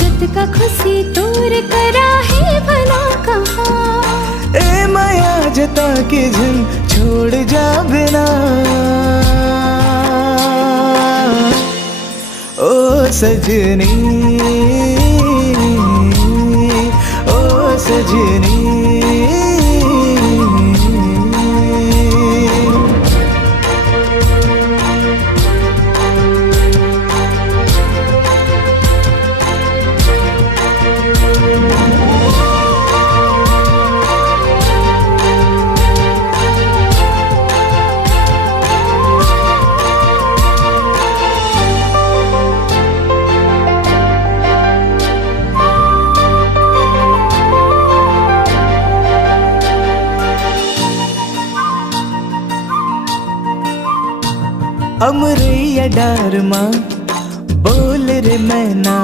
जत का खुशी तोर करा है भला कहा। ए माया जता के झन छोड़ जा बिना, ओ सजनी ओ सजनी। अमरैया डार माँ बोल रे मैना,